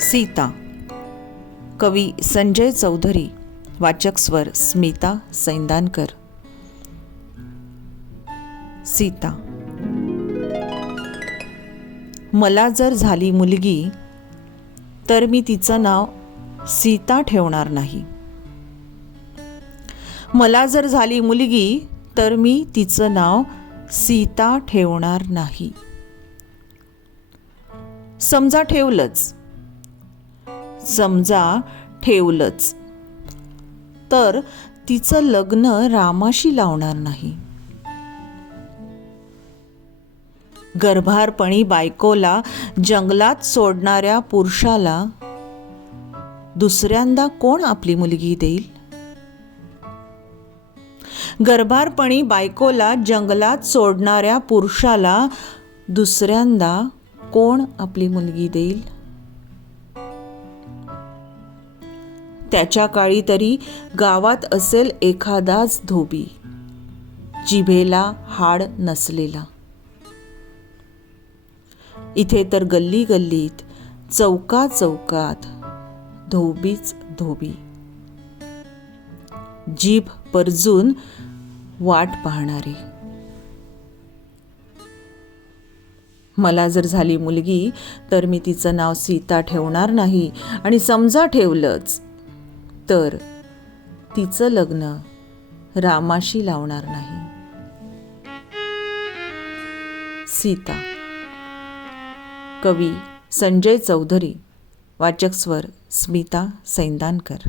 सीता, कवी संजय चौधरी, वाचक स्वर स्मिता सैंदानकर. सीता. मला जर झाली मुलगी तर मी तिचं नाव सीता ठेवणार नाही. मला जर झाली मुलगी तर मी तिचं नाव सीता ठेवणार नाही. समजा ठेवलंच तर तिचं लग्न रामाशी लावणार नाही. गर्भारपणी बायकोला जंगलात सोडणाऱ्या पुरुषाला दुसऱ्यांदा कोण आपली मुलगी देईल? गर्भारपणी बायकोला जंगलात सोडणाऱ्या पुरुषाला दुसऱ्यांदा कोण आपली मुलगी देईल? त्याच्या काळी तरी गावात असेल एखादाच धोबी, जिभेला हाड नसलेला. इथे तर गल्ली गल्लीत, चौका चौकात धोबीच धोबी, जीभ परजून वाट पाहणारी. मला जर झाली मुलगी तर मी तिचं नाव सीता ठेवणार नाही, आणि समजा ठेवलंच तर तिचं लग्न रामाशी लावणार नाही. सीता. कवी संजय चौधरी, वाचक स्वर स्मिता सैंदानकर.